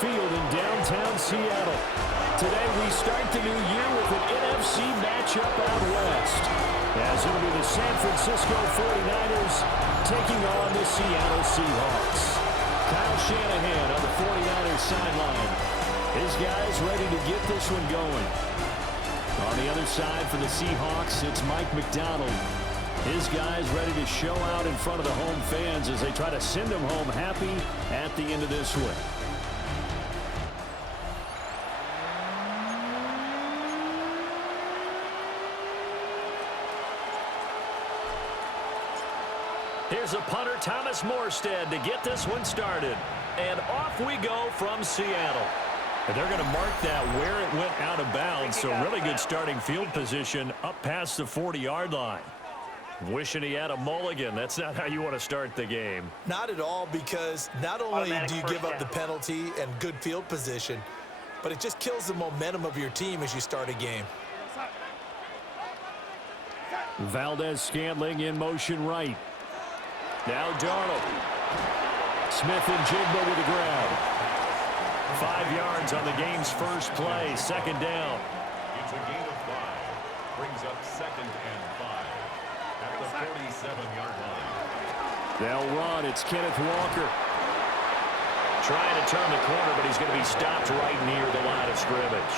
Field in downtown Seattle. Today we start the new year with an NFC matchup out west, as it'll be the San Francisco 49ers taking on the Seattle Seahawks. Kyle Shanahan on the 49ers sideline. His guys ready to get this one going. On the other side for the Seahawks, it's Mike McDonald. His guys ready to show out in front of the home fans as they try to send them home happy at the end of this one. Here's a punter, Thomas Morstead, to get this one started. And off we go from Seattle. And they're going to mark that where it went out of bounds, so really good starting field position up past the 40-yard line. Wishing he had a mulligan. That's not how you want to start the game. Not at all, because not only do you give up the penalty and good field position, but it just kills the momentum of your team as you start a game. Valdez-Scantling in motion right. Now Darnold. Smith and Jigba with the grab. 5 yards on the game's first play, second down. It's a gain of 5. Brings up 2nd and 5 at the 47-yard line. They'll run. It's Kenneth Walker. Trying to turn the corner, but he's going to be stopped right near the line of scrimmage.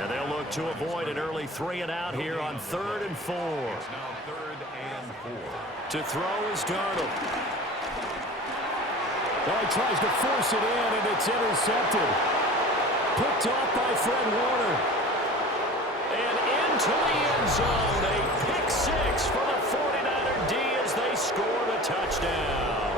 And they'll look to avoid an early 3-and-out here on 3rd and 4. It's now 3rd and 4. To throw is Darnold. Well, he tries to force it in, and it's intercepted. Picked off by Fred Warner. And into the end zone. A pick 6 for the 49er D as they scored a touchdown.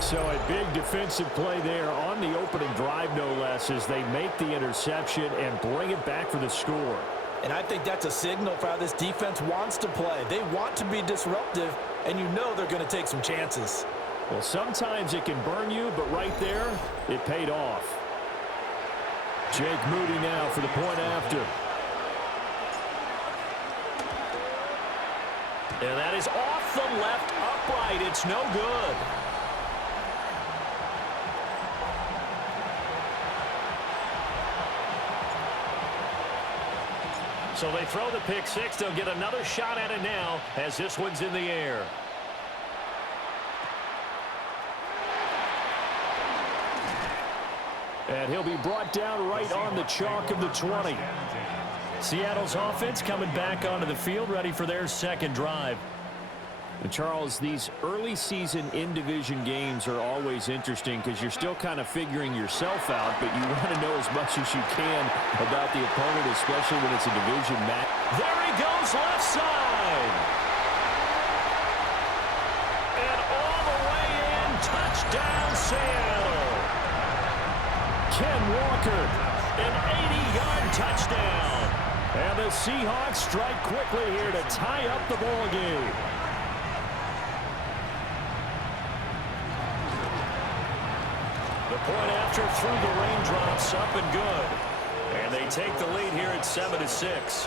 So a big defensive play there on the opening drive, no less, as they make the interception and bring it back for the score. And I think that's a signal for how this defense wants to play. They want to be disruptive, and you know they're going to take some chances. Well, sometimes it can burn you, but right there, it paid off. Jake Moody now for the point after. And that is off the left upright. It's no good. So they throw the pick 6. They'll get another shot at it now as this one's in the air. And he'll be brought down right on the chalk of the 20. Seattle's offense coming back onto the field, ready for their second drive. And Charles, these early season in-division games are always interesting because you're still kind of figuring yourself out, but you want to know as much as you can about the opponent, especially when it's a division match. There he goes, left side. And all the way in, touchdown Seattle. Ken Walker, an 80-yard touchdown. And the Seahawks strike quickly here to tie up the ball game. The point after through the raindrops, up and good. And they take the lead here at 7-6.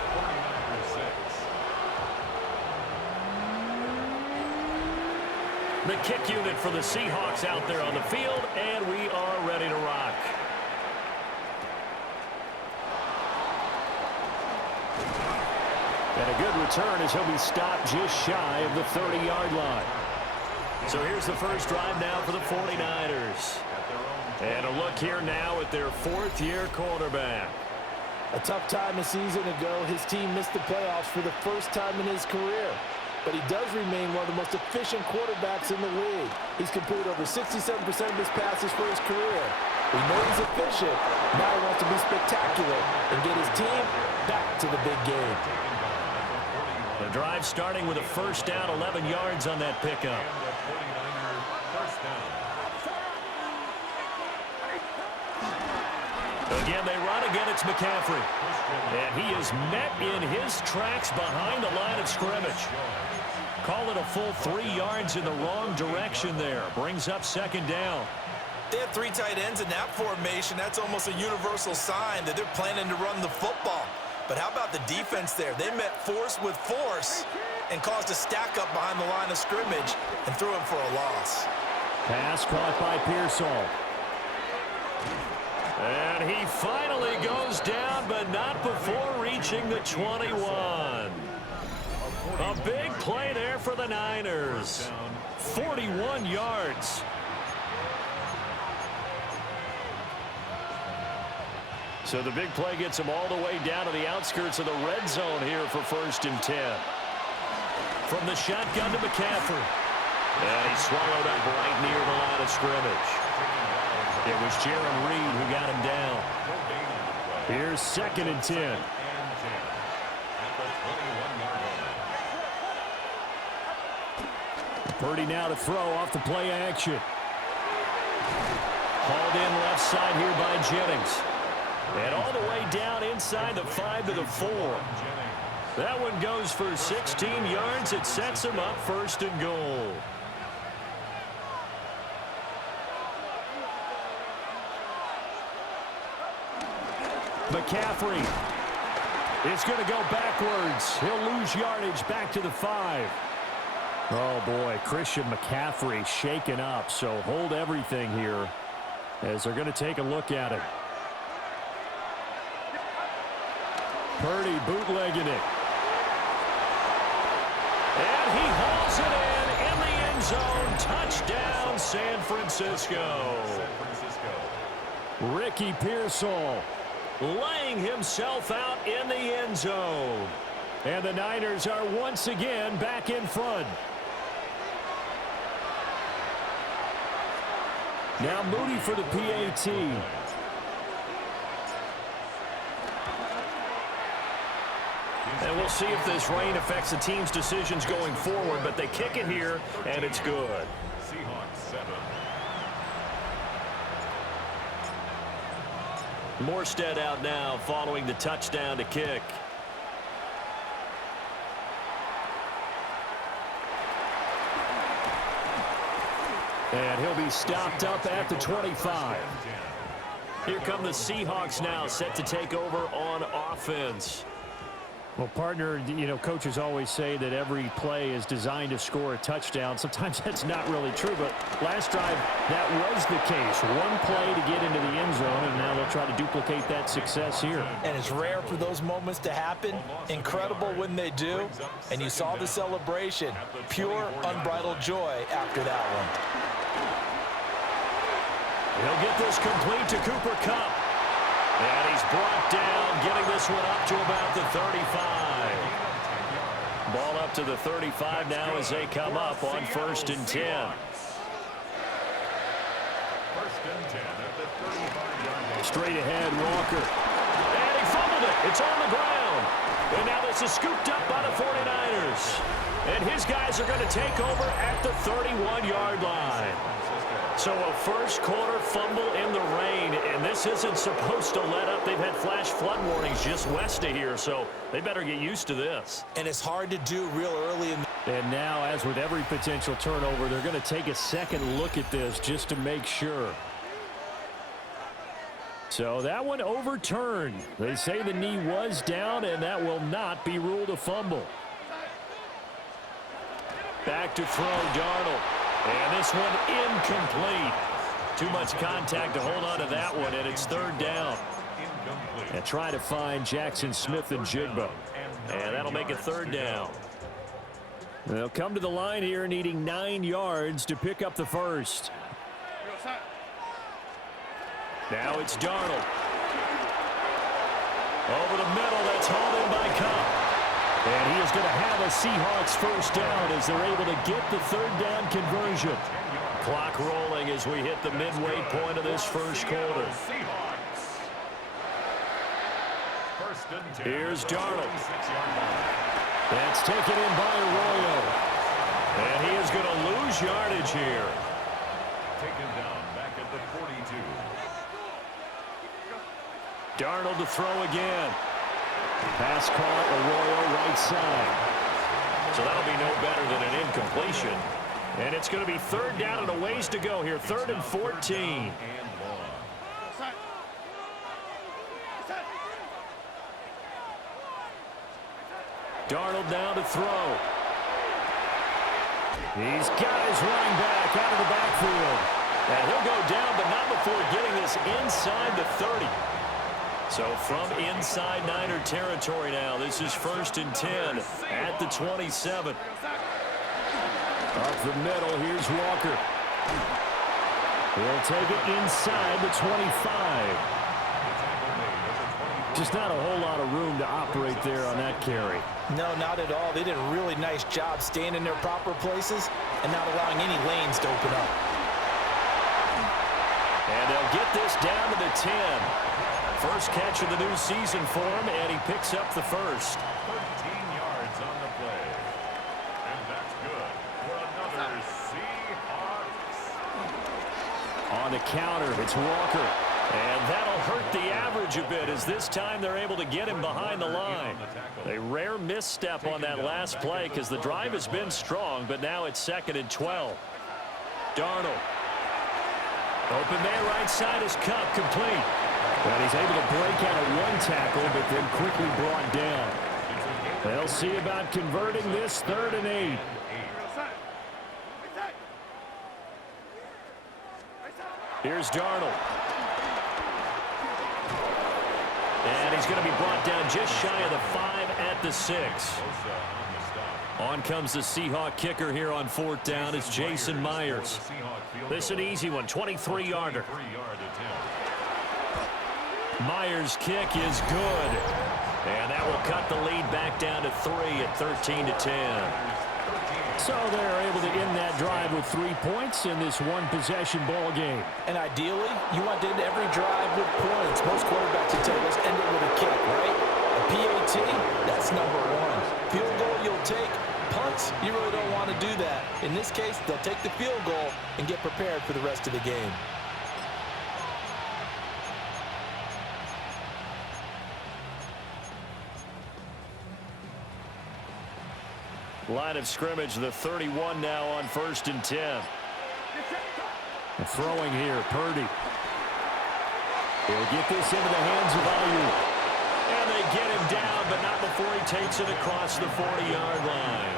The kick unit for the Seahawks out there on the field, and we are ready to rock. And a good return as he'll be stopped just shy of the 30-yard line. So here's the first drive now for the 49ers. And a look here now at their 4th-year quarterback. A tough time a season ago, his team missed the playoffs for the first time in his career. But he does remain one of the most efficient quarterbacks in the league. He's completed over 67% of his passes for his career. We know he's efficient. Now he wants to be spectacular and get his team back to the big game. The drive starting with a first down, 11 yards on that pickup. Again, they run. Again, it's McCaffrey. And he is met in his tracks behind the line of scrimmage. Call it a full 3 yards in the wrong direction there. Brings up second down. They have 3 tight ends in that formation. That's almost a universal sign that they're planning to run the football. But how about the defense there? They met force with force and caused a stack up behind the line of scrimmage and threw him for a loss. Pass caught by Pearsall. And he finally goes down, but not before reaching the 21. A big play there for the Niners. 41 yards. So the big play gets him all the way down to the outskirts of the red zone here for 1st and 10. From the shotgun to McCaffrey. And he swallowed up right near the line of scrimmage. It was Jaron Reed who got him down. Here's 2nd and 10. Purdy now to throw off the play action. Hauled in left side here by Jennings. And all the way down inside the 5 to the 4. That one goes for 16 yards. It sets him up 1st and goal. McCaffrey is going to go backwards. He'll lose yardage back to the 5. Oh, boy, Christian McCaffrey shaken up. So hold everything here as they're going to take a look at it. Purdy bootlegging it. And he hauls it in the end zone. Touchdown, San Francisco. Ricky Pearsall laying himself out in the end zone. And the Niners are once again back in front. Now Moody for the PAT. And we'll see if this rain affects the team's decisions going forward, but they kick it here, and it's good. Seahawks 7. Morstead out now following the touchdown to kick. And he'll be stopped up at the 25. Here come the Seahawks now, set to take over on offense. Well, partner, you know, coaches always say that every play is designed to score a touchdown. Sometimes that's not really true, but last drive, that was the case. One play to get into the end zone, and now they'll try to duplicate that success here. And it's rare for those moments to happen. Incredible when they do. And you saw the celebration. Pure, unbridled joy after that one. He'll get this complete to Cooper Kupp. And he's brought down, getting this one up to about the 35. Ball up to the 35 now as they come up on 1st and 10. 1st and 10 at the 35-yard line. Straight ahead, Walker. And he fumbled it. It's on the ground. And now this is scooped up by the 49ers. And his guys are going to take over at the 31-yard line. So a first quarter fumble in the rain, and this isn't supposed to let up. They've had flash flood warnings just west of here, so they better get used to this. And it's hard to do real early in the And now, as with every potential turnover, they're going to take a second look at this just to make sure. So that one overturned. They say the knee was down, and that will not be ruled a fumble. Back to throw, Darnold. And this one incomplete. Too much contact to hold on to that one, and it's 3rd down. And try to find Jackson Smith and Jigba. And that'll make it 3rd down. They'll come to the line here needing 9 yards to pick up the first. Now it's Darnold. Over the middle, that's hauled in by Kupp. And he is going to have a Seahawks first down as they're able to get the 3rd down conversion. Clock rolling as we hit the midway point of this first quarter. Here's Darnold. That's taken in by Arroyo. And he is going to lose yardage here. Taken down back at the 42. Darnold to throw again. Pass caught, Arroyo right side. So that'll be no better than an incompletion. And it's going to be 3rd down and a ways to go here. 3rd and 14. Darnold down to throw. He's got his running back out of the backfield. And he'll go down, but not before before getting this inside the 30. So from inside Niner territory now, this is 1st and 10 at the 27. Up the middle, here's Walker. He'll take it inside the 25. Just not a whole lot of room to operate there on that carry. No, not at all. They did a really nice job staying in their proper places and not allowing any lanes to open up. And they'll get this down to the 10. First catch of the new season for him, and he picks up the first. 13 yards on the play. And that's good for another Seahawks. On the counter, it's Walker. And that'll hurt the average a bit as this time they're able to get him behind the line. A rare misstep on that last play because the drive has been strong, but now it's 2nd and 12. Darnold. Open man right side is Cup, complete. And he's able to break out of one tackle, but then quickly brought down. They'll see about converting this 3rd and 8. Here's Darnold. And he's going to be brought down just shy of the 5 at the 6. On comes the Seahawk kicker here on 4th down. It's Jason Myers. This is an easy one, 23-yarder. Myers' kick is good. And that will cut the lead back down to 3 at 13 to 10. So they're able to end that drive with 3 points in this one-possession ball game. And ideally, you want to end every drive with points. Most quarterbacks will tell you, let's end it with a kick, right? A PAT, that's number 1. Field goal you'll take. Punts, you really don't want to do that. In this case, they'll take the field goal and get prepared for the rest of the game. Line of scrimmage, the 31 now on 1st and 10. Throwing here, Purdy. He'll get this into the hands of Ayuk. And they get him down, but not before he takes it across the 40-yard line.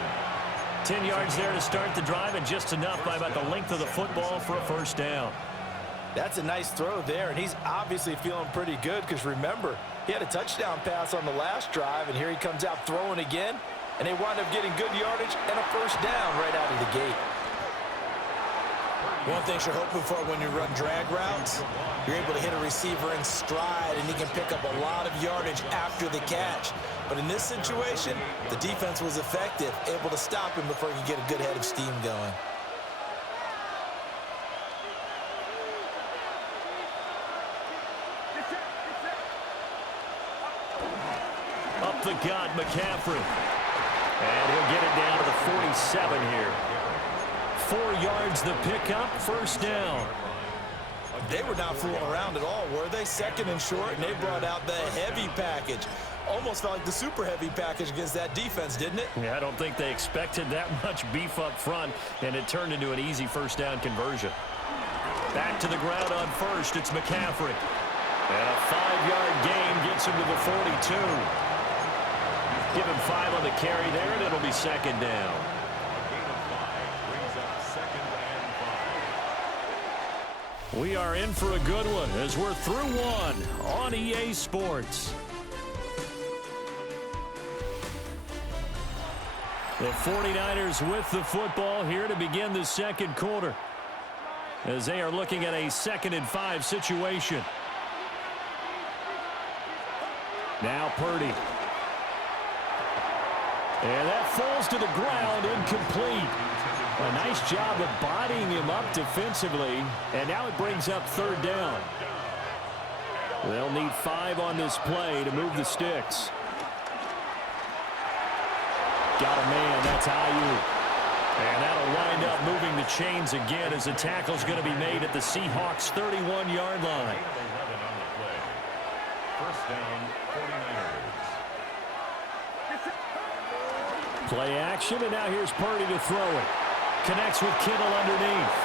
10 yards there to start the drive, and just enough by about the length of the football for a 1st down. That's a nice throw there, and he's obviously feeling pretty good because, remember, he had a touchdown pass on the last drive, and here he comes out throwing again. And they wind up getting good yardage and a 1st down right out of the gate. One thing you're hoping for when you run drag routes, you're able to hit a receiver in stride, and he can pick up a lot of yardage after the catch. But in this situation, the defense was effective, able to stop him before he could get a good head of steam going. Up the gut, McCaffrey. And he'll get it down to the 47 here. 4 yards the pickup, 1st down. They were not fooling around at all, were they? 2nd and short, and they brought out the heavy package. Almost felt like the super heavy package against that defense, didn't it? Yeah, I don't think they expected that much beef up front, and it turned into an easy 1st down conversion. Back to the ground on 1st, it's McCaffrey. And a 5-yard gain gets him to the 42. Give him 5 on the carry there, and it'll be 2nd down. A gain of 5 brings up 2nd and 5. We are in for a good one as we're through one on EA Sports. The 49ers with the football here to begin the 2nd quarter as they are looking at a 2nd and 5 situation. Now Purdy. And that falls to the ground, incomplete. A nice job of bodying him up defensively, and now it brings up 3rd down. They'll need 5 on this play to move the sticks. Got a man, that's Ayuk. And that'll wind up moving the chains again as the tackle's going to be made at the Seahawks' 31-yard line. 11 on the play. 1st down, 49ers. Play action, and now here's Purdy to throw it. Connects with Kittle underneath.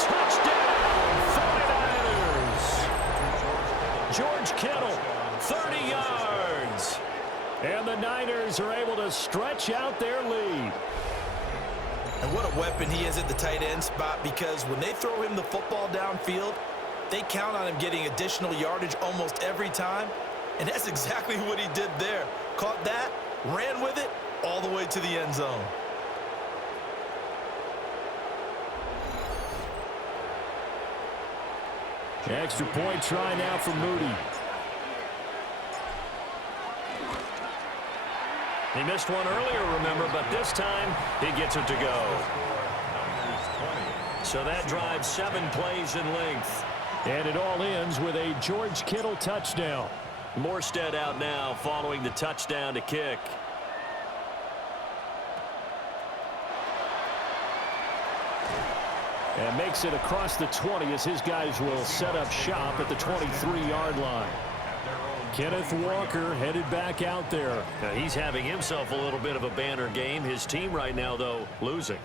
Touchdown, 49ers! George Kittle, 30 yards. And the Niners are able to stretch out their lead. And what a weapon he is at the tight end spot, because when they throw him the football downfield, they count on him getting additional yardage almost every time, and that's exactly what he did there. Caught that, ran with it, all the way to the end zone. Extra point try now for Moody. He missed one earlier, remember, but this time he gets it to go. So that drives 7 plays in length. And it all ends with a George Kittle touchdown. Morstead out now following the touchdown to kick. And makes it across the 20 as his guys will set up shop at the 23-yard line. Kenneth Walker headed back out there. Now he's having himself a little bit of a banner game. His team right now, though, losing.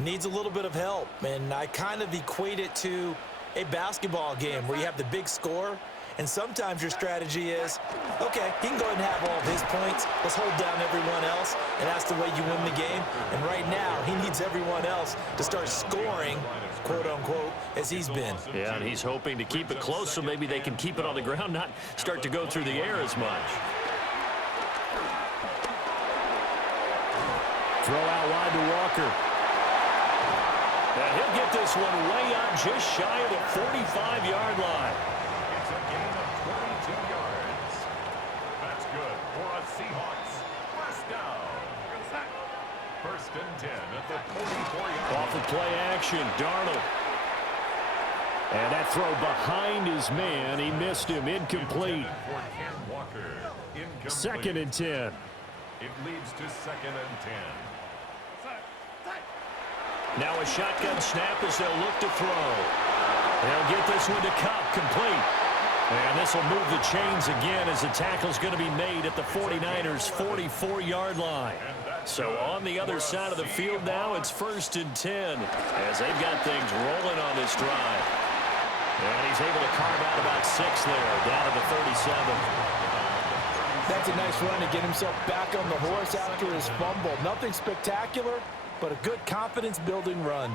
Needs a little bit of help, and I kind of equate it to a basketball game where you have the big score, and sometimes your strategy is, okay, he can go ahead and have all of his points. Let's hold down everyone else, and that's the way you win the game. And right now, he needs everyone else to start scoring, quote-unquote, as he's been. Yeah, and he's hoping to keep it close so maybe they can keep it on the ground, not start to go through the air as much. Throw out wide to Walker. And he'll get this one way up just shy of the 45-yard line. It's a gain of 22 yards. That's good for a Seahawks first down. First and 10 at the 44-yard line. Off of play action, Darnold. And that throw behind his man. He missed him. Incomplete. For Ken Walker. Incomplete. Second and 10. It leads to second and 10. Now a shotgun snap as they'll look to throw. They'll get this one to Cup, complete. And this will move the chains again as the tackle's going to be made at the 49ers' 44-yard line. So on the other side of the field now, it's first and 10 as they've got things rolling on this drive. And he's able to carve out about 6 there, down to the 37. That's a nice run to get himself back on the horse after his fumble. Nothing spectacular, but a good confidence-building run.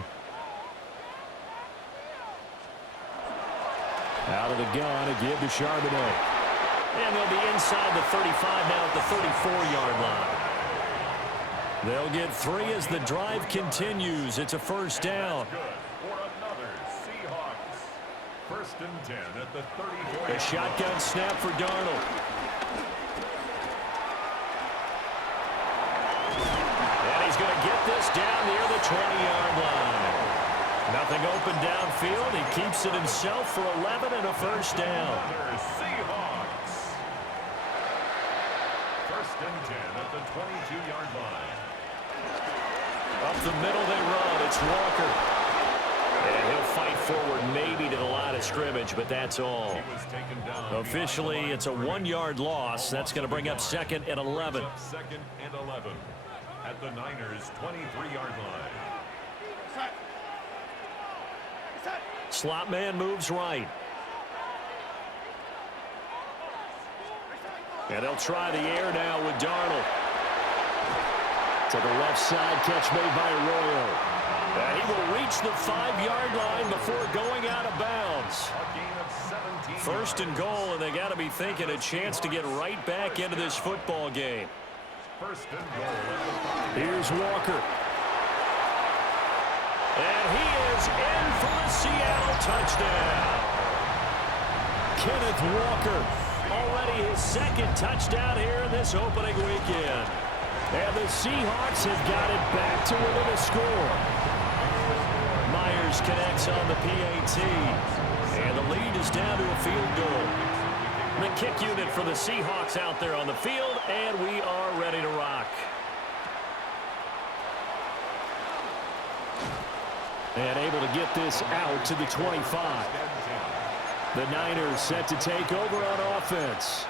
Out of the gun, a give to Charbonnet. And they'll be inside the 35 now at the 34-yard line. They'll get 3 as the drive continues. It's a first down. Good for another Seahawks. First and 10 at the 34. A shotgun snap for Darnold. And he's going to get this down near the 20-yard line. Nothing open downfield. He keeps it himself for 11 and a first down. Another Seahawks. First and 10 at the 22-yard line. Up the middle they run. It's Walker. And he'll fight forward maybe to the line of scrimmage, but that's all. He was taken down. Officially, it's a 1-yard loss. That's going to bring up second and 11. Second and 11 at the Niners' 23-yard line. Slot man moves right. And they'll try the air now with Darnold. To the left side, catch made by Arroyo. And he will reach the 5-yard line before going out of bounds. A gain of 17. First and goal, and they got to be thinking a chance to get right back into this football game. First and goal at the 5. Here's Walker. And he is in for the Seattle touchdown. Kenneth Walker. Already his second touchdown here in this opening weekend. And the Seahawks have got it back to within a score. Myers connects on the PAT. And the lead is down to a field goal. The kick unit for the Seahawks out there on the field, and we are ready to rock. And able to get this out to the 25. The Niners set to take over on offense.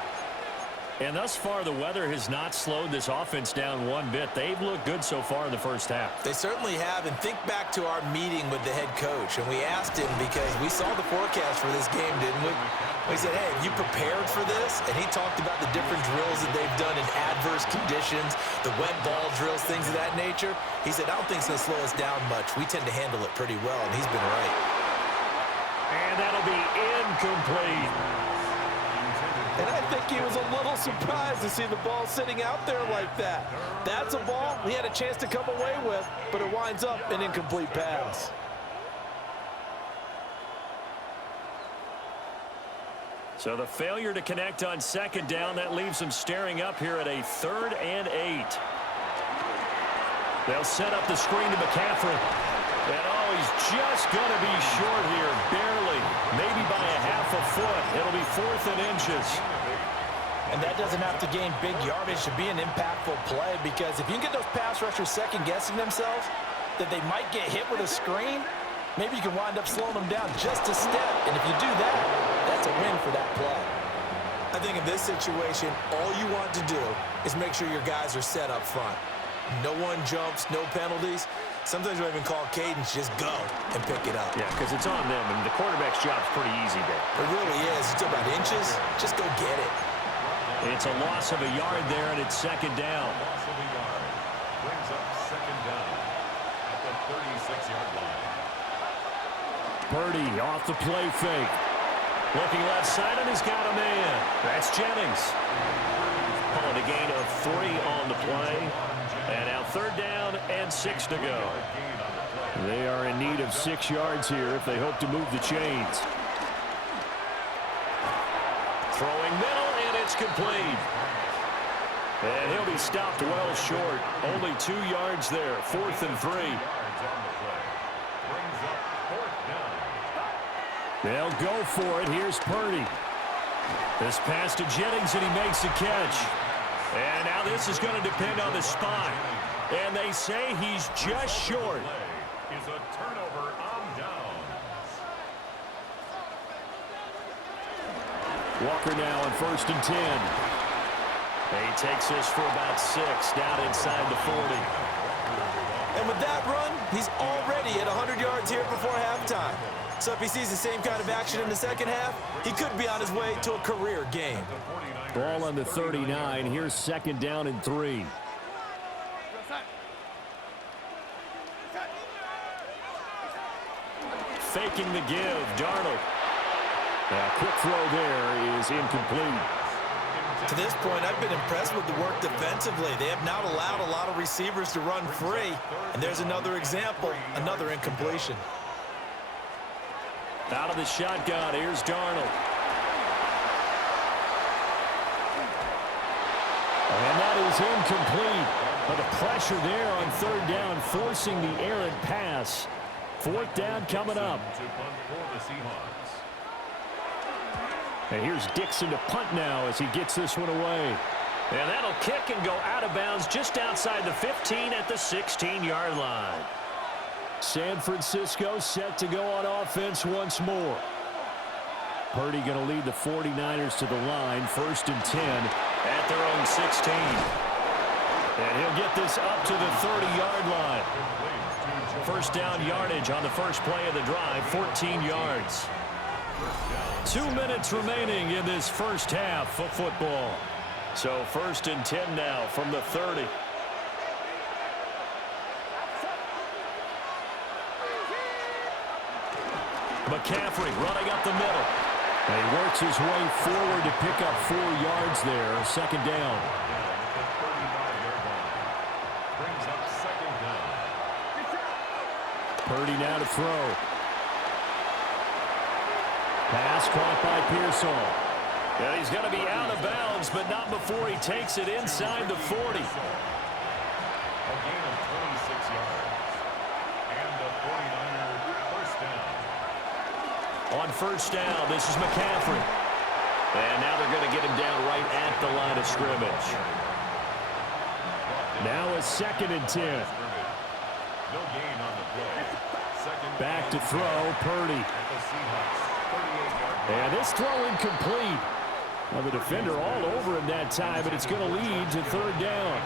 And thus far, the weather has not slowed this offense down one bit. They've looked good so far in the first half. They certainly have. And think back to our meeting with the head coach. And we asked him because we saw the forecast for this game, didn't we? We said, hey, have you prepared for this? And he talked about the different drills that they've done in adverse conditions, the wet ball drills, things of that nature. He said, I don't think it's going to slow us down much. We tend to handle it pretty well, and he's been right. And that'll be incomplete. And I think he was a little surprised to see the ball sitting out there like that. That's a ball he had a chance to come away with, but it winds up an incomplete pass. So the failure to connect on second down, that leaves them staring up here at a 3rd and 8. They'll set up the screen to McCaffrey. And oh, he's just going to be short here, barely, maybe by a half a foot. It'll be 4th and inches. And that doesn't have to gain big yardage to be an impactful play, because if you can get those pass rushers second-guessing themselves that they might get hit with a screen, maybe you can wind up slowing them down just a step. And if you do that, that's a win for that play. I think in this situation, all you want to do is make sure your guys are set up front. No one jumps, no penalties. Sometimes we even call cadence, just go and pick it up. Yeah, because it's on them, and the quarterback's job's pretty easy there. It really is. You talk about inches, just go get it. It's a loss of a yard there, and it's second down. Loss of a yard. Brings up second down at the 36-yard line. Purdy off the play fake. Looking left side, and he's got a man. That's Jennings. Pulling a gain of 3 on the play. And now 3rd down and 6 to go. They are in need of 6 yards here if they hope to move the chains. Throwing middle, and it's complete. And he'll be stopped well short. Only 2 yards there. 4th and 3. They'll go for it. Here's Purdy. This pass to Jennings, and he makes the catch. And now this is going to depend on the spot. And they say he's just short. Is a turnover on downs. Walker now on 1st and 10. He takes this for about 6 down inside the 40. And with that run, he's already at 100 yards here before halftime. So if he sees the same kind of action in the second half, he could be on his way to a career game. Ball on the 39. Here's 2nd down and 3. Faking the give, Darnold. A quick throw there is incomplete. To this point, I've been impressed with the work defensively. They have not allowed a lot of receivers to run free. And there's another example, another incompletion. Out of the shotgun, here's Darnold. And that is incomplete. But the pressure there on 3rd down, forcing the errant pass. 4th down coming up. And here's Dixon to punt now as he gets this one away. And that'll kick and go out of bounds just outside the 15 at the 16-yard line. San Francisco set to go on offense once more. Purdy going to lead the 49ers to the line, 1st and 10 at their own 16. And he'll get this up to the 30-yard line. 1st down yardage on the first play of the drive, 14 yards. 2 minutes remaining in this first half of football. So 1st and 10 now from the 30. McCaffrey running up the middle. And he works his way forward to pick up 4 yards there. 2nd down. Purdy now to throw. Pass caught by Pearsall. And he's going to be out of bounds, but not before he takes it inside the 40. A gain of 26 yards. And the 49er 1st down. On 1st down, this is McCaffrey. And now they're going to get him down right at the line of scrimmage. Now a 2nd and 10. No gain on the play. Back to throw, Purdy. And this throw incomplete. Well, the defender all over him that time, but it's going to lead to third down.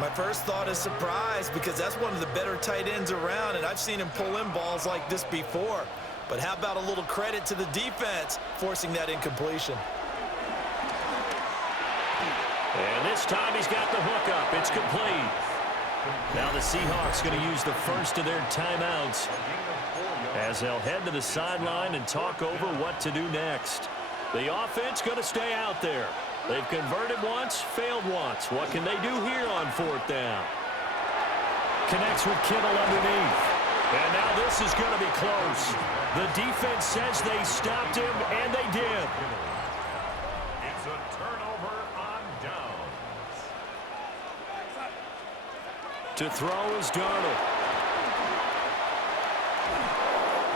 My first thought is surprise because that's one of the better tight ends around, and I've seen him pull in balls like this before. But how about a little credit to the defense forcing that incompletion? And this time he's got the hook up. It's complete. Now the Seahawks going to use the first of their timeouts as they'll head to the sideline and talk over what to do next. The offense going to stay out there. They've converted once, failed once. What can they do here on fourth down? Connects with Kittle underneath. And now this is going to be close. The defense says they stopped him, and they did. It's a turnover on downs. To throw is Darnold.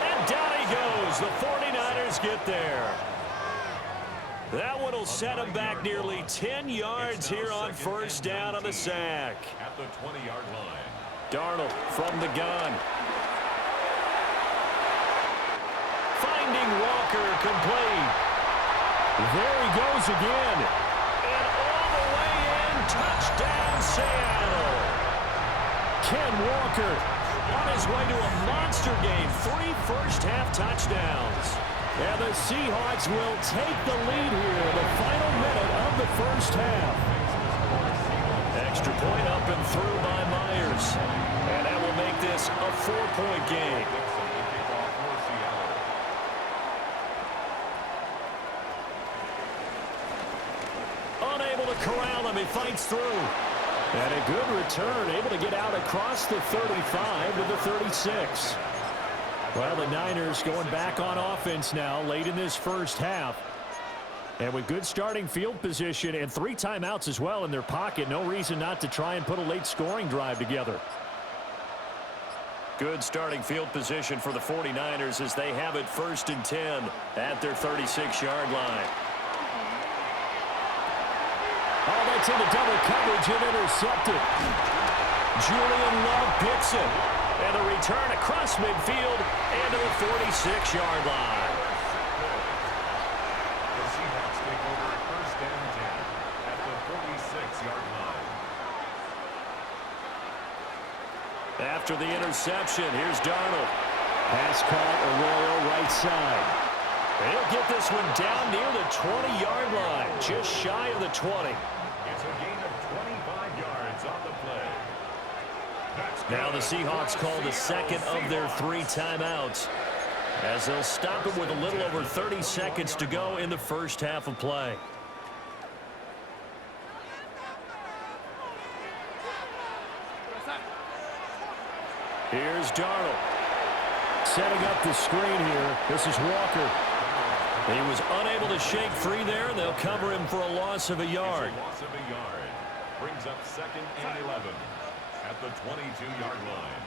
And down he goes. The 49ers get there. That one will set him back nearly 10 yards here on first down on the sack. At the 20-yard line. Darnold from the gun. Finding Walker complete. There he goes again. And all the way in, touchdown Seattle. Ken Walker On his way to a monster game, 3 first-half touchdowns. And the Seahawks will take the lead here in the final minute of the first half. Extra point up and through by Myers. And that will make this a 4-point game. Unable to corral him, he fights through. And a good return, able to get out across the 35 to the 36. Well, the Niners going back on offense now late in this first half. And with good starting field position and 3 timeouts as well in their pocket, no reason not to try and put a late scoring drive together. Good starting field position for the 49ers as they have it 1st and 10 at their 36-yard line. Oh, that's into double coverage and intercepted. Julian Love picks it. And a return across midfield and to the 46-yard line. The Seahawks take over 1st and 10 at the 46-yard line. After the interception, here's Darnold. Pass caught, Arroyo right side. He'll get this one down near the 20-yard line, just shy of the 20. It's a gain of 25 yards on the play. Now the Seahawks call the second of their 3 timeouts as they'll stop it with a little over 30 seconds to go in the first half of play. Here's Darnold. Setting up the screen here. This is Walker. He was unable to shake free there, and they'll cover him for a loss of a yard. It's a loss of a yard. Brings up 2nd and 11 at the 22-yard line.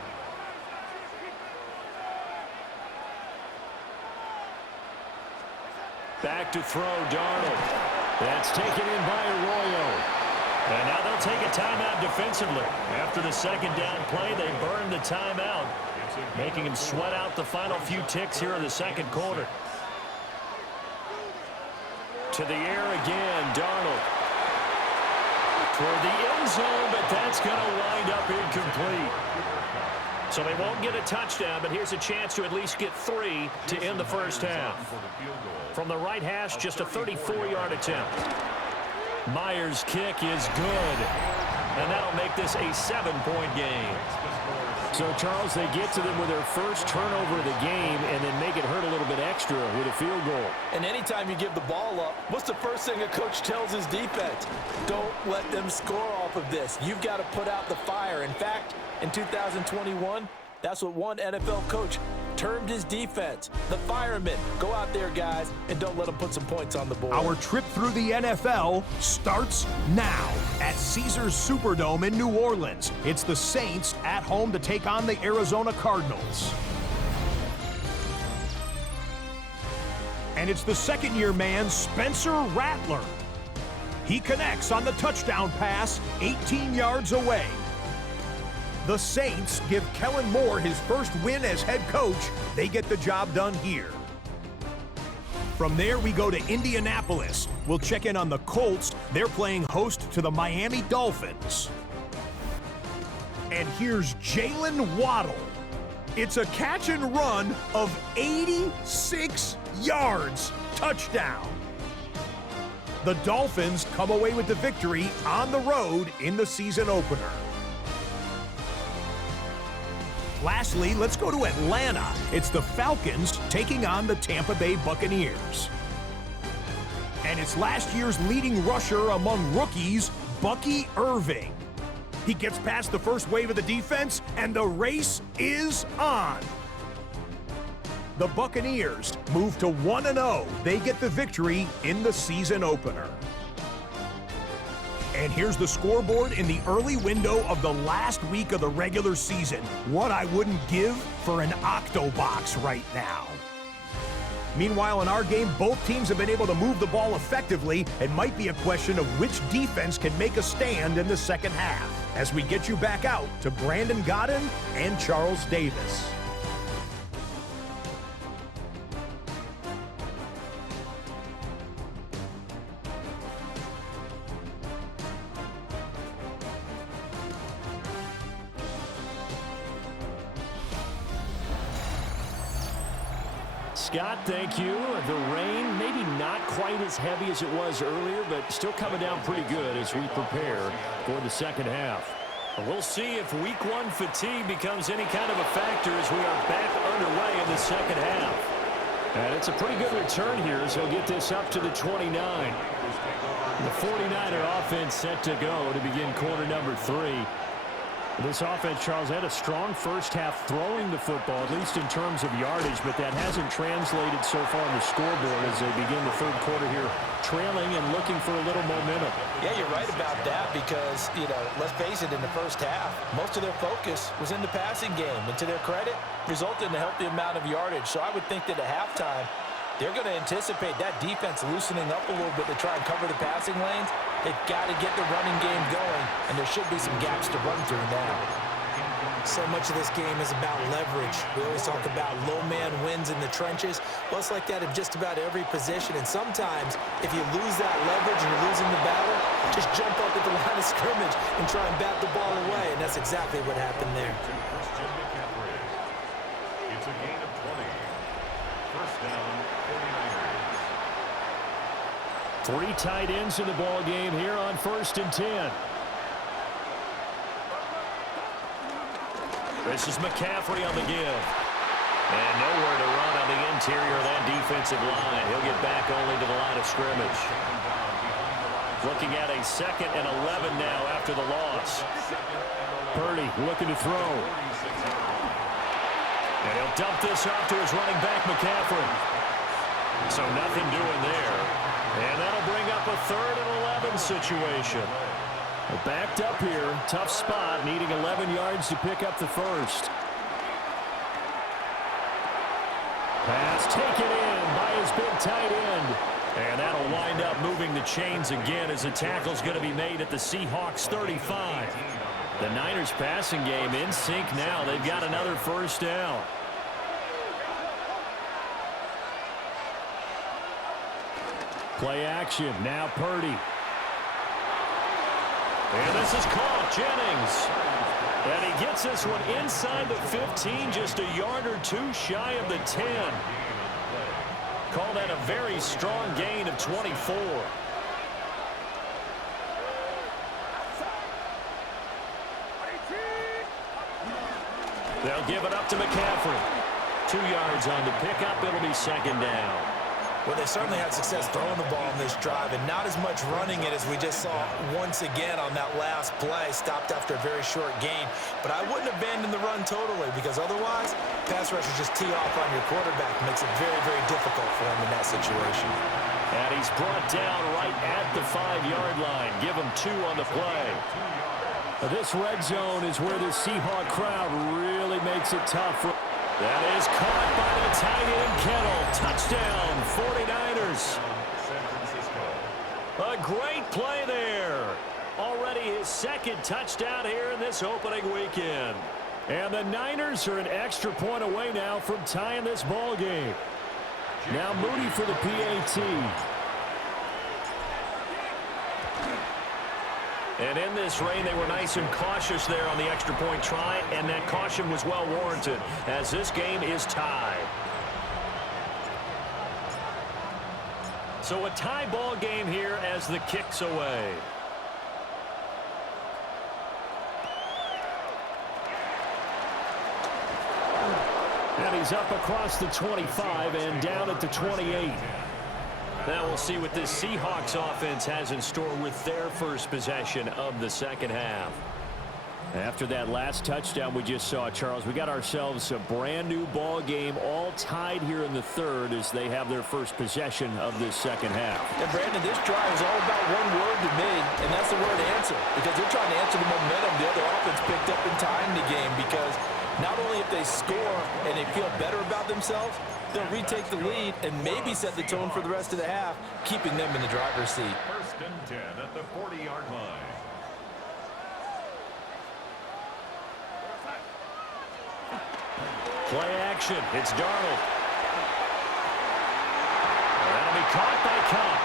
Back to throw, Darnold. That's taken in by Arroyo. And now they'll take a timeout defensively. After the 2nd down play, they burn the timeout, making him sweat out the final few ticks here in the 2nd quarter. To the air again, Darnold. Toward the end zone, but that's going to wind up incomplete. So they won't get a touchdown, but here's a chance to at least get 3 to end the first half. From the right hash, just a 34-yard attempt. Myers' kick is good. And that'll make this a 7-point game. So, Charles, they get to them with their first turnover of the game and then make it hurt a little bit extra with a field goal. And anytime you give the ball up, what's the first thing a coach tells his defense? Don't let them score off of this. You've got to put out the fire. In fact, in 2021, that's what one NFL coach termed his defense. The firemen. Go out there, guys, and don't let them put some points on the board. Our trip through the NFL starts now at Caesars Superdome in New Orleans. It's the Saints at home to take on the Arizona Cardinals. And it's the second-year man, Spencer Rattler. He connects on the touchdown pass 18 yards away. The Saints give Kellen Moore his first win as head coach. They get the job done here. From there, we go to Indianapolis. We'll check in on the Colts. They're playing host to the Miami Dolphins. And here's Jalen Waddle. It's a catch and run of 86 yards. Touchdown. The Dolphins come away with the victory on the road in the season opener. Lastly, let's go to Atlanta. It's the Falcons taking on the Tampa Bay Buccaneers. And it's last year's leading rusher among rookies, Bucky Irving. He gets past the first wave of the defense, and the race is on. The Buccaneers move to 1-0. They get the victory in the season opener. And here's the scoreboard in the early window of the last week of the regular season. What I wouldn't give for an Octobox right now. Meanwhile, in our game, both teams have been able to move the ball effectively. It might be a question of which defense can make a stand in the second half. As we get you back out to Brandon Godden and Charles Davis. Scott, thank you. The rain, maybe not quite as heavy as it was earlier, but still coming down pretty good as we prepare for the second half. We'll see if week one fatigue becomes any kind of a factor as we are back underway in the second half. And it's a pretty good return here as he'll get this up to the 29. The 49er offense set to go to begin quarter number 3. This offense, Charles, had a strong first half throwing the football, at least in terms of yardage, but that hasn't translated so far on the scoreboard as they begin the third quarter here, trailing and looking for a little momentum. Yeah, you're right about that because, let's face it, in the first half, most of their focus was in the passing game. And to their credit, resulted in a healthy amount of yardage. So I would think that at halftime, they're going to anticipate that defense loosening up a little bit to try and cover the passing lanes. They've got to get the running game going, and there should be some gaps to run through now. So much of this game is about leverage. We always talk about low man wins in the trenches. Well, it's like that in just about every position. And sometimes, if you lose that leverage and you're losing the battle, just jump up at the line of scrimmage and try and bat the ball away. And that's exactly what happened there. It's a gain of 20. First down, 49ers. 3 tight ends in the ball game here on 1st and 10. This is McCaffrey on the give. And nowhere to run on the interior of that defensive line. He'll get back only to the line of scrimmage. Looking at a 2nd and 11 now after the loss. Purdy looking to throw. And he'll dump this off to his running back, McCaffrey. So nothing doing there. And that'll bring up a 3rd and 11 situation. They're backed up here. Tough spot, needing 11 yards to pick up the first. Pass taken in by his big tight end. And that'll wind up moving the chains again as the tackle's going to be made at the Seahawks 35. The Niners passing game in sync now. They've got another first down. Play action. Now Purdy. And this is caught. Jennings. And he gets this one inside the 15, just a yard or 2 shy of the 10. Call that a very strong gain of 24. They'll give it up to McCaffrey. 2 yards on the pickup. It'll be 2nd down. Well, they certainly had success throwing the ball in this drive, and not as much running it as we just saw once again on that last play, stopped after a very short gain. But I wouldn't abandon the run totally, because otherwise, pass rushers just tee off on your quarterback. It makes it very, very difficult for him in that situation. And he's brought down right at the 5-yard line. Give him 2 on the play. This red zone is where the Seahawk crowd really makes it tough for. That is caught by the tight end Kittle. Touchdown, 49ers. A great play there. Already his 2nd touchdown here in this opening weekend. And the Niners are an extra point away now from tying this ball game. Now Moody for the PAT. And in this rain, they were nice and cautious there on the extra point try, and that caution was well warranted as this game is tied. So a tie ball game here as the kick's away. And he's up across the 25 and down at the 28. Now we'll see what this Seahawks offense has in store with their first possession of the second half. After that last touchdown we just saw, Charles, we got ourselves a brand new ball game, all tied here in the third as they have their first possession of this second half. And Brandon, this drive is all about one word to me, and that's the word answer. Because they're trying to answer the momentum the other offense picked up in tying the game, because not only if they score and they feel better about themselves, they'll retake the lead and maybe set the tone for the rest of the half, keeping them in the driver's seat. First and 10 at the 40-yard line. Play action. It's Darnold. That'll be caught by Cup.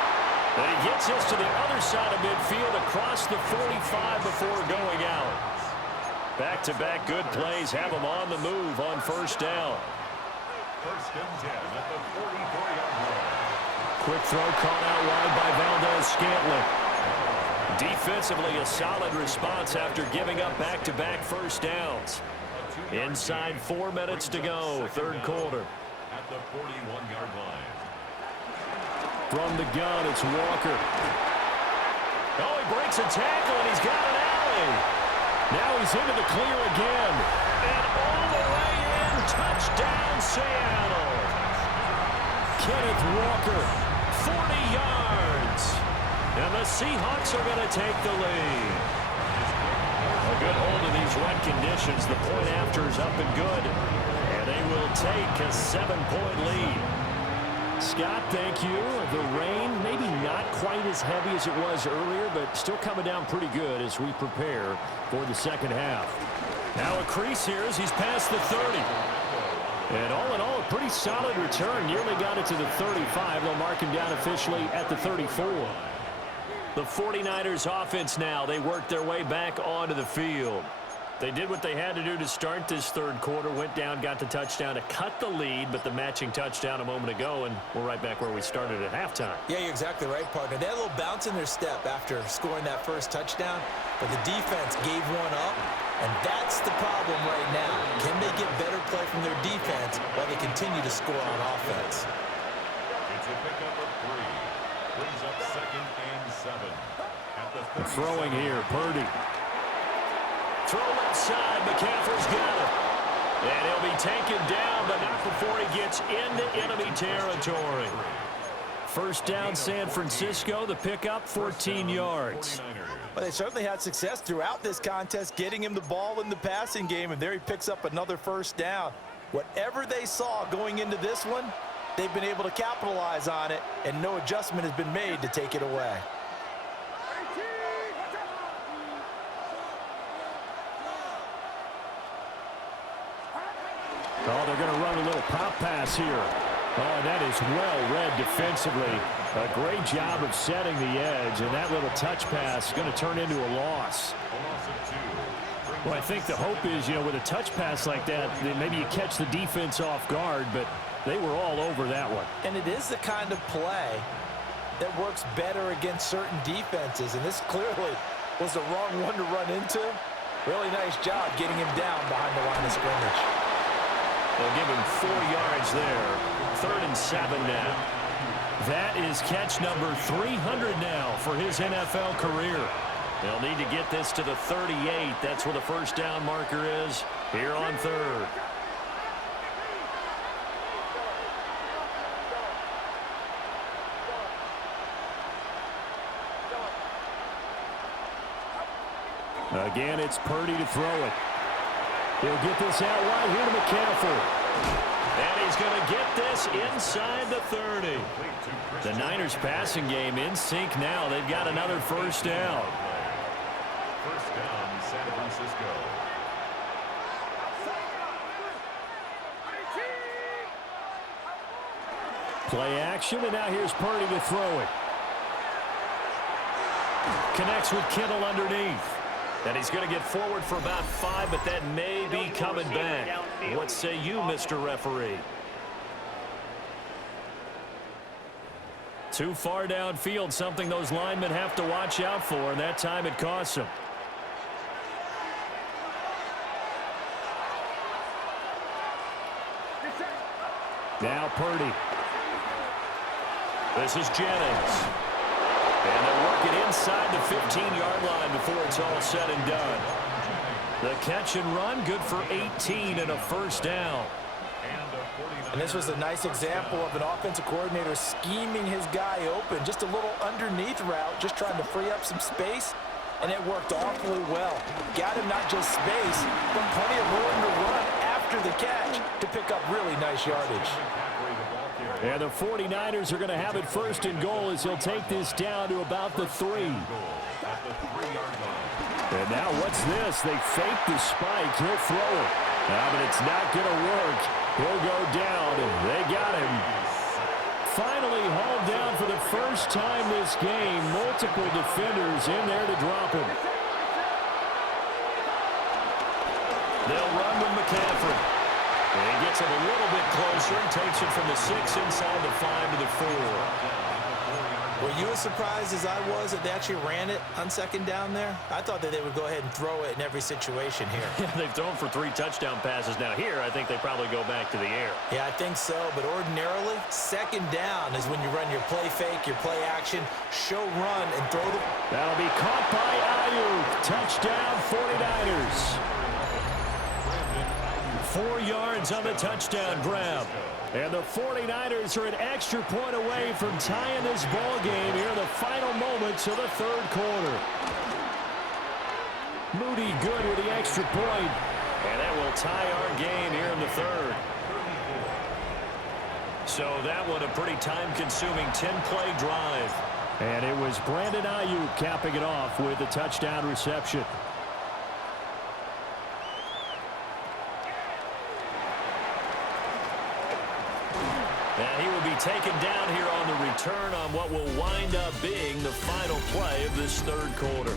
And he gets us to the other side of midfield across the 45 before going out. Back-to-back good plays have him on the move on first down. First and 10 at the 44-yard line. Quick throw caught out wide by Valdez-Scantling. Defensively, a solid response after giving up back-to-back first downs. Inside 4 minutes to go, third quarter. At the 41-yard line. From the gun, it's Walker. Oh, he breaks a tackle, and he's got an alley. Now he's into the clear again. And all the way in, touchdown Seattle. Kenneth Walker, 40 yards. And the Seahawks are going to take the lead. A good hold of these wet conditions. The point after is up and good. And they will take a 7-point lead. Scott, thank you. The rain, maybe not quite as heavy as it was earlier, but still coming down pretty good as we prepare for the second half. Now a crease here as he's past the 30. And all in all, a pretty solid return. Nearly got it to the 35. They'll mark him down officially at the 34. The 49ers offense now, they worked their way back onto the field. They did what they had to do to start this third quarter, went down, got the touchdown to cut the lead, but the matching touchdown a moment ago, and we're right back where we started at halftime. Yeah, you're exactly right, partner. They had a little bounce in their step after scoring that first touchdown, but the defense gave one up, and that's the problem right now. Can they get better play from their defense while they continue to score on offense? It's a pickup of 3. Brings up 2nd and 7. At the Throwing here, Purdy. Throw left side, McCaffrey's got it. And he'll be taken down, but not before he gets into enemy territory. First down, San Francisco. The pickup, 14 yards. Well, they certainly had success throughout this contest, getting him the ball in the passing game, and there he picks up another first down. Whatever they saw going into this one, they've been able to capitalize on it, and no adjustment has been made to take it away. Oh, they're going to run a little pop pass here. Oh, that is well read defensively. A great job of setting the edge, and that little touch pass is going to turn into a loss. Well, I think the hope is, with a touch pass like that, then maybe you catch the defense off guard, but they were all over that one. And it is the kind of play that works better against certain defenses, and this clearly was the wrong one to run into. Really nice job getting him down behind the line of scrimmage. They'll give him 4 yards there. 3rd and 7 now. That is catch number 300 now for his NFL career. They'll need to get this to the 38. That's where the first down marker is here on 3rd. Again, it's Purdy to throw it. He'll get this out wide here to McCaffrey. And he's going to get this inside the 30. The Niners passing game in sync now. They've got another first down. First down, San Francisco. Play action, and now here's Purdy to throw it. Connects with Kittle underneath. And he's going to get forward for about 5, but that may be coming back. What say you, Mr. Referee? Too far downfield, something those linemen have to watch out for, and that time it costs them. Now Purdy. This is Jennings. And they'll work it inside the 15-yard line before it's all said and done. The catch and run, good for 18 and a first down. And this was a nice example of an offensive coordinator scheming his guy open. Just a little underneath route, just trying to free up some space, and it worked awfully well. Got him not just space, but plenty of room to run after the catch to pick up really nice yardage. And the 49ers are going to have it first and goal as he'll take this down to about the 3. And now what's this? They fake the spike. He'll throw it. But it's not going to work. He'll go down. They got him. Finally hauled down for the first time this game. Multiple defenders in there to drop him. They'll run with McCaffrey. And he gets it a little bit closer and takes it from the 6 inside the 5 to the 4. Were you as surprised as I was that they actually ran it on second down there? I thought that they would go ahead and throw it in every situation here. Yeah, they've thrown for 3 touchdown passes. Now here, I think they probably go back to the air. Yeah, I think so. But ordinarily, second down is when you run your play fake, your play action, show run, and throw the... That'll be caught by Ayuk. Touchdown, 49ers. 4 yards on the touchdown grab. And the 49ers are an extra point away from tying this ball game here in the final moments of the third quarter. Moody good with the extra point. And that will tie our game here in the third. So that one a pretty time-consuming 10-play drive. And it was Brandon Ayuk capping it off with a touchdown reception. And he will be taken down here on the return on what will wind up being the final play of this third quarter.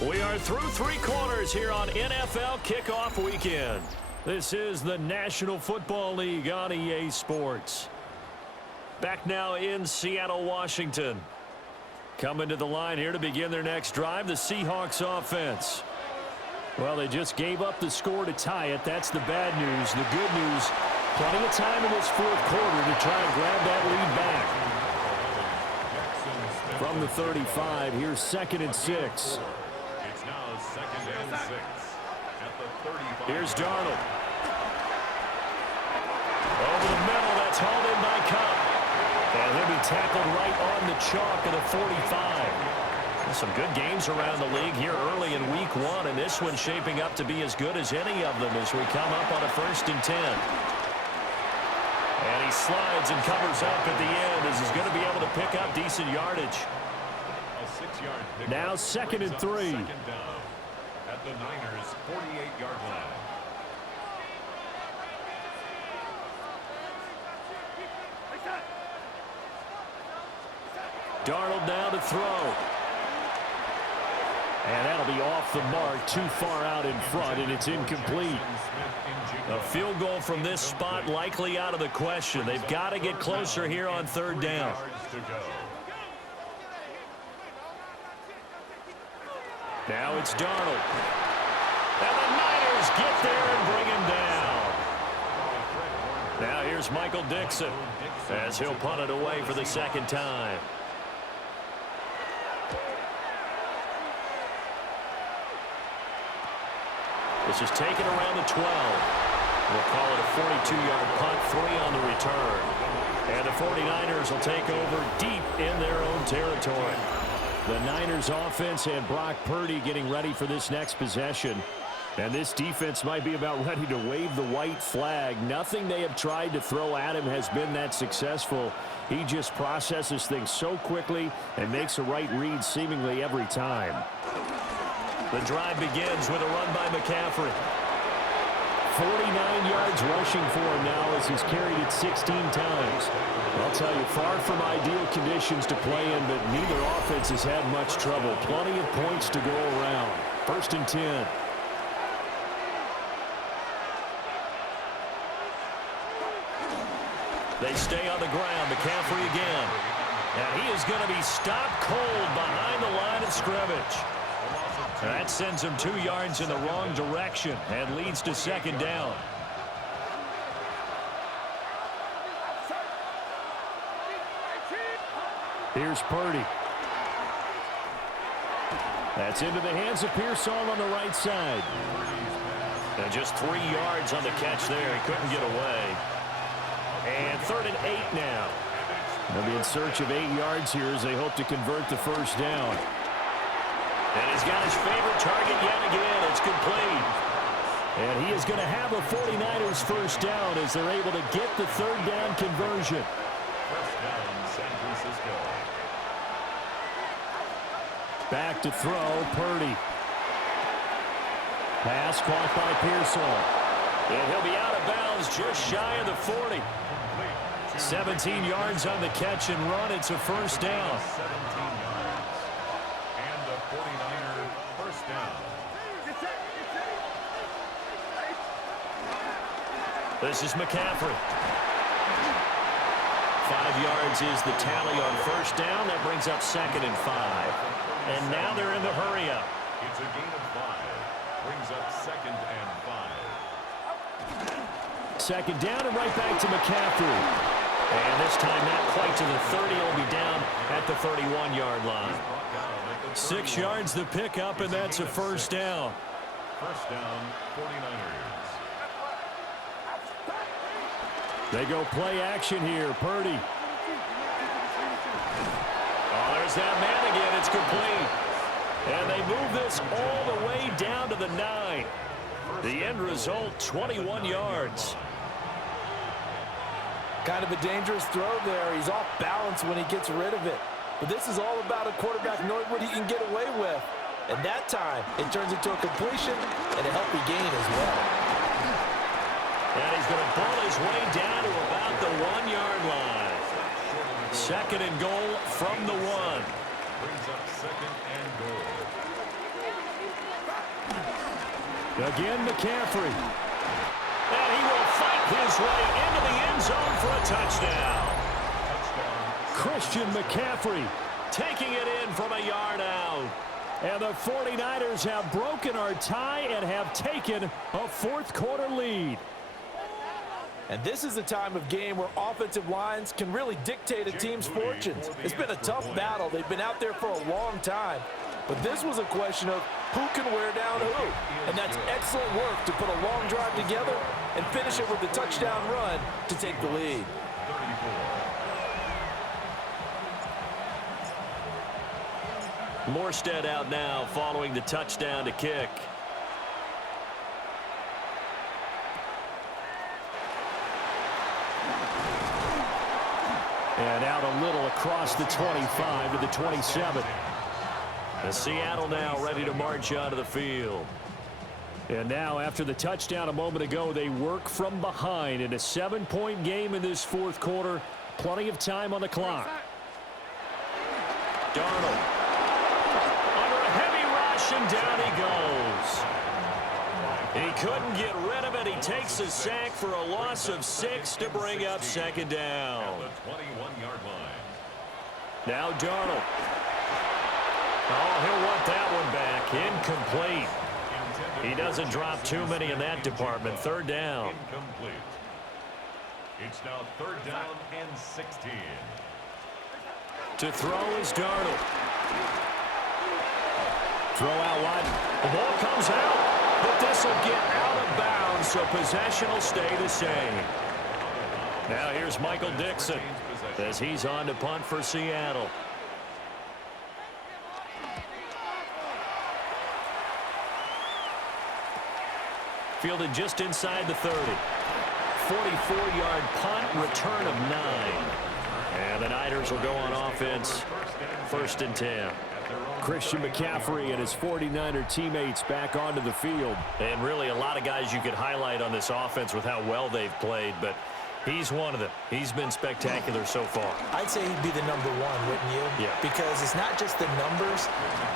We are through 3 quarters here on NFL Kickoff Weekend. This is the National Football League on EA Sports. Back now in Seattle, Washington. Coming to the line here to begin their next drive, the Seahawks offense. Well, they just gave up the score to tie it. That's the bad news. The good news, plenty of time in this fourth quarter to try and grab that lead back. From the 35, here's 2nd and 6. It's now 2nd and 6 at the 35. Here's Darnold. Over the middle, that's hauled in by Cup. And he'll be tackled right on the chalk of the 45. Some good games around the league here early in week 1, and this one's shaping up to be as good as any of them as we come up on a 1st and 10. And he slides and covers up at the end as he's going to be able to pick up decent yardage. A 6-yard pick. Now 2nd and 3. Second down at the Niners' 48-yard line. Darnold now to throw. And that'll be off the mark, too far out in front, and it's incomplete. A field goal from this spot likely out of the question. They've got to get closer here on 3rd down. Now it's Darnold. And the Niners get there and bring him down. Now here's Michael Dixon as he'll punt it away for the 2nd time. This is taken around the 12. We'll call it a 42-yard punt, 3 on the return. And the 49ers will take over deep in their own territory. The Niners offense and Brock Purdy getting ready for this next possession. And this defense might be about ready to wave the white flag. Nothing they have tried to throw at him has been that successful. He just processes things so quickly and makes a right read seemingly every time. The drive begins with a run by McCaffrey. 49 yards rushing for him now as he's carried it 16 times. I'll tell you, far from ideal conditions to play in, but neither offense has had much trouble. Plenty of points to go around. 1st and 10. They stay on the ground. McCaffrey again. And he is going to be stopped cold behind the line of scrimmage. That sends him 2 yards in the wrong direction and leads to 2nd down. Here's Purdy. That's into the hands of Pearsall on the right side. And just 3 yards on the catch there. He couldn't get away. And 3rd and 8 now. They'll be in search of 8 yards here as they hope to convert the 1st down. And he's got his favorite target yet again. It's complete. And he is going to have a 49ers 1st down as they're able to get the 3rd down conversion. 1st down, San Francisco. Back to throw, Purdy. Pass caught by Pearsall. And he'll be out of bounds just shy of the 40. 17 yards on the catch and run. It's a 1st down. 17 yards. And a 49er 1st down. This is McCaffrey. 5 yards is the tally on 1st down. That brings up 2nd and 5. And now they're in the hurry-up. It's a gain of 5. Brings up 2nd and 5. 2nd down and right back to McCaffrey. And this time not quite to the 30. It'll be down at the 31-yard line. 6 yards the pickup, and that's a 1st down. 1st down, 49ers. They go play action here. Purdy. Oh, there's that man again. It's complete. And they move this all the way down to the 9. The end result, 21 yards. Kind of a dangerous throw there. He's off balance when he gets rid of it. But this is all about a quarterback knowing what he can get away with. And that time, it turns into a completion and a healthy gain as well. And he's going to pull his way down to about the 1-yard line. 2nd and goal from the 1. Brings up 2nd and goal. Again, McCaffrey. And he will fight his way into the end zone for a touchdown. Christian McCaffrey taking it in from a yard out. And the 49ers have broken our tie and have taken a 4th quarter lead. And this is a time of game where offensive lines can really dictate a team's fortunes. It's been a tough battle. They've been out there for a long time. But this was a question of who can wear down who. And that's excellent work to put a long drive together and finish it with a touchdown run to take the lead. 34. Morstead out now following the touchdown to kick. And out a little across the 25 to the 27. And Seattle now ready to march onto the field. And now after the touchdown a moment ago, they work from behind in a 7-point game in this 4th quarter. Plenty of time on the clock. Darnold under a heavy rush, and down he goes. He couldn't get rid of it. He takes a sack for a loss of 6 to bring up 2nd down. The 21-yard line. Now Darnold. Oh, he'll want that one back. Incomplete. He doesn't drop too many in that department. 3rd down. Incomplete. It's now 3rd down and 16. To throw is Darnold. Throw out wide. The ball comes out, but this will get out of bounds, so possession will stay the same. Now here's Michael Dixon as he's on to punt for Seattle. Fielded just inside the 30. 44-yard punt, return of 9. And the Niners will go on offense. 1st and 10. At their own Christian McCaffrey and his 49er teammates back onto the field. And really a lot of guys you could highlight on this offense with how well they've played, but he's one of them. He's been spectacular so far. I'd say he'd be the number one, wouldn't you? Yeah. Because it's not just the numbers.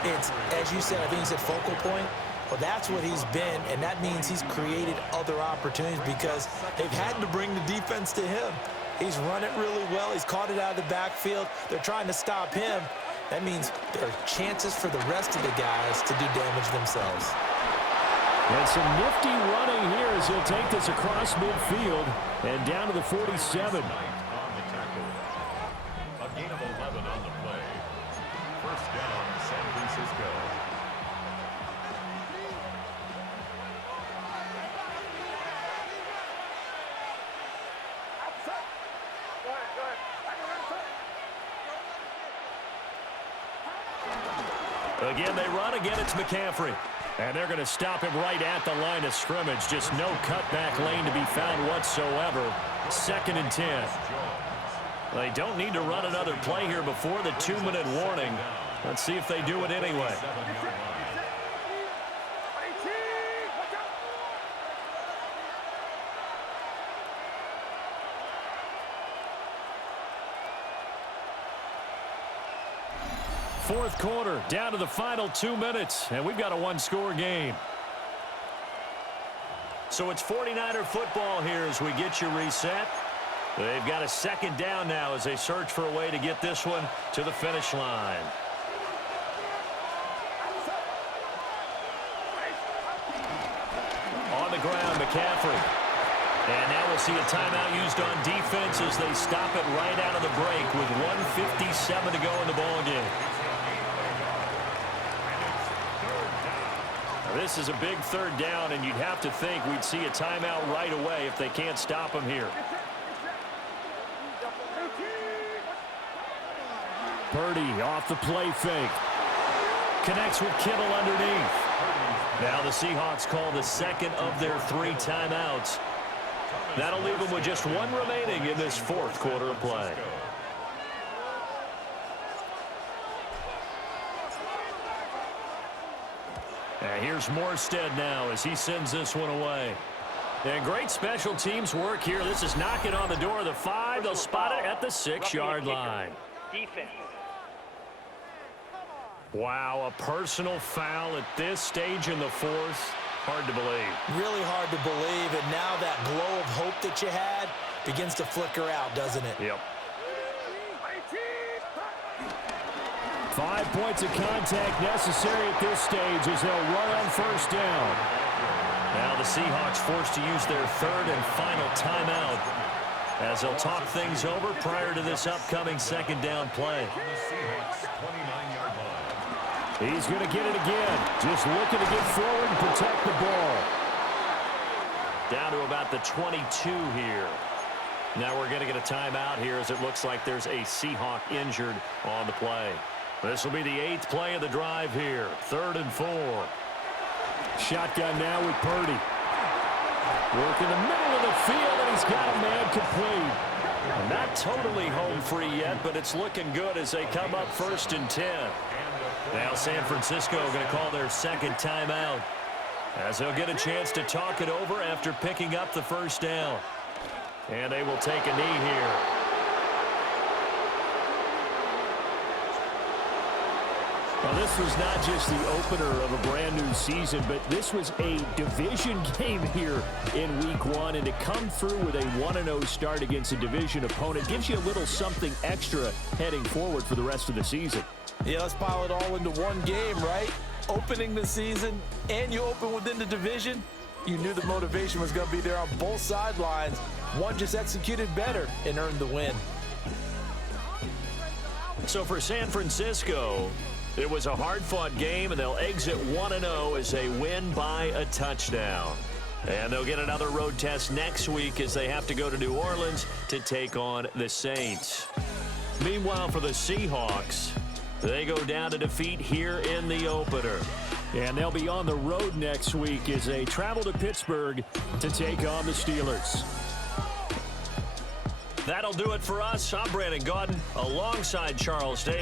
It's, as you said, I think you said focal point. Well, that's what he's been, and that means he's created other opportunities because they've had to bring the defense to him. He's run it really well. He's caught it out of the backfield. They're trying to stop him. That means there are chances for the rest of the guys to do damage themselves. And some nifty running here as he'll take this across midfield and down to the 47. On the tackle. A gain of 11 on the play. First down, San Francisco. Again, they run. Again, it's McCaffrey. And they're going to stop him right at the line of scrimmage. Just no cutback lane to be found whatsoever. 2nd and 10. They don't need to run another play here before the 2-minute warning. Let's see if they do it anyway. Fourth quarter, down to the final 2 minutes, and we've got a one-score game. So it's 49er football here as we get you reset. They've got a 2nd down now as they search for a way to get this one to the finish line. On the ground, McCaffrey. And now we'll see a timeout used on defense as they stop it right out of the break with 1:57 to go in the ballgame. This is a big 3rd down, and you'd have to think we'd see a timeout right away if they can't stop him here. Purdy off the play fake. Connects with Kittle underneath. Now the Seahawks call the 2nd of their 3 timeouts. That'll leave them with just 1 remaining in this 4th quarter of play. And here's Morstead now as he sends this one away. And great special teams work here. This is knocking on the door of the 5. They'll spot it at the 6-yard line. Defense. Wow, a personal foul at this stage in the 4th. Hard to believe. Really hard to believe, and now that glow of hope that you had begins to flicker out, doesn't it? Yep. 5 points of contact necessary at this stage as they'll run on 1st down. Now the Seahawks forced to use their 3rd and final timeout as they'll talk things over prior to this upcoming 2nd down play. On the Seahawks 29-yard line. He's going to get it again. Just looking to get forward and protect the ball. Down to about the 22 here. Now we're going to get a timeout here as it looks like there's a Seahawk injured on the play. This will be the 8th play of the drive here. 3rd and 4. Shotgun now with Purdy. Work in the middle of the field, and he's got a man complete. Not totally home free yet, but it's looking good as they come up 1st and 10. Now San Francisco going to call their 2nd timeout as they'll get a chance to talk it over after picking up the 1st down. And they will take a knee here. Well, this was not just the opener of a brand new season, but this was a division game here in week 1. And to come through with a 1-0 start against a division opponent gives you a little something extra heading forward for the rest of the season. Yeah, let's pile it all into one game, right? Opening the season, and you open within the division. You knew the motivation was going to be there on both sidelines. One just executed better and earned the win. So for San Francisco, it was a hard-fought game, and they'll exit 1-0 as they win by a touchdown. And they'll get another road test next week as they have to go to New Orleans to take on the Saints. Meanwhile, for the Seahawks, they go down to defeat here in the opener. And they'll be on the road next week as they travel to Pittsburgh to take on the Steelers. That'll do it for us. I'm Brandon Gaudin alongside Charles Davis.